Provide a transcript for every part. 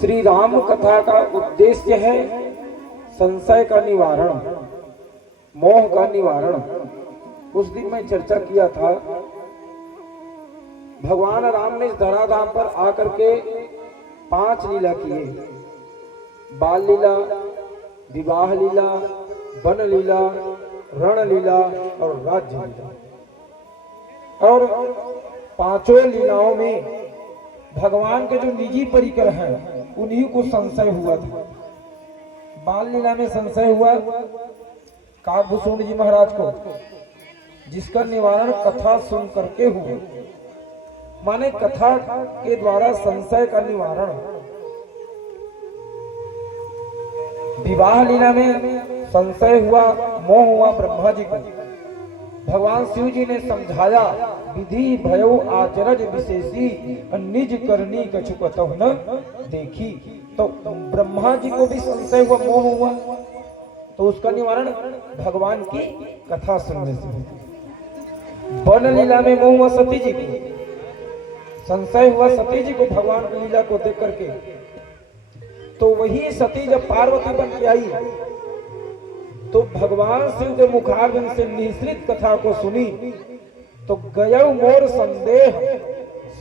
श्री राम कथा का उद्देश्य है संशय का निवारण, मोह का निवारण। उस दिन मैं चर्चा किया था, भगवान राम ने इस धराधाम पर आकर के 5 लीला किए, बाल लीला, विवाह लीला, वन लीला, रण लीला और राज्य लीला। और 5 लीलाओं में भगवान के जो निजी परिकर हैं उन्हीं को संशय हुआ था। बाल लीला में संशय हुआ काकभूषुंड जी महाराज को, जिसका निवारण कथा सुन करके हुआ। माने कथा के द्वारा संशय का निवारण। विवाह लीला में संशय हुआ, मोह हुआ ब्रह्मा जी को। भगवान शिव जी ने समझाया, विधि भयो आचरज विशेषी निज करनी कछु कतहु न देखी। तो ब्रह्मा जी को भी संशय हुआ, मोह हुआ, तो उसका निवारण भगवान की कथा सुनने से। वन लीला में मोह हुआ सती जी को, संशय हुआ सती जी को भगवान की लीला को देख करके। तो वही सती जब पार्वती बन के आई तो भगवान शिव के मुखारविंद से निःसृत कथा को सुनी तो गयौ मोर संदेह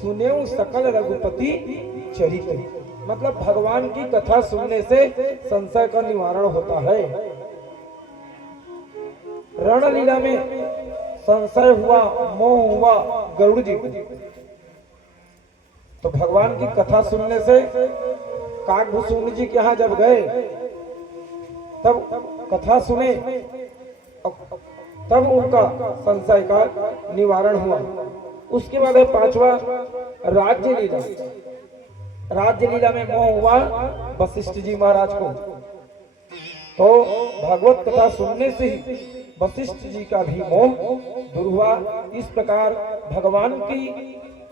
सुनेऊ सकल रघुपति चरित्र। मतलब भगवान की कथा सुनने से संशय का निवारण होता है। रण लीला में संशय हुआ, मोह हुआ गरुड़ जी को। तो भगवान की कथा सुनने से काकभूषुंड जी के यहां जब गए, तब कथा सुने, तब उनका संशय का निवारण हुआ। उसके बाद है 5वां राज्य लीला। राज्य लीला में मोह हुआ वशिष्ठ जी महाराज को। तो भागवत कथा सुनने से ही वशिष्ठ जी का भी मोह दूर हुआ। इस प्रकार भगवान की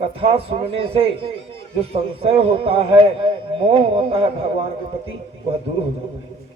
कथा सुनने से जो संशय होता है, मोह होता है भगवान के प्रति, वह दूर हो जाता है।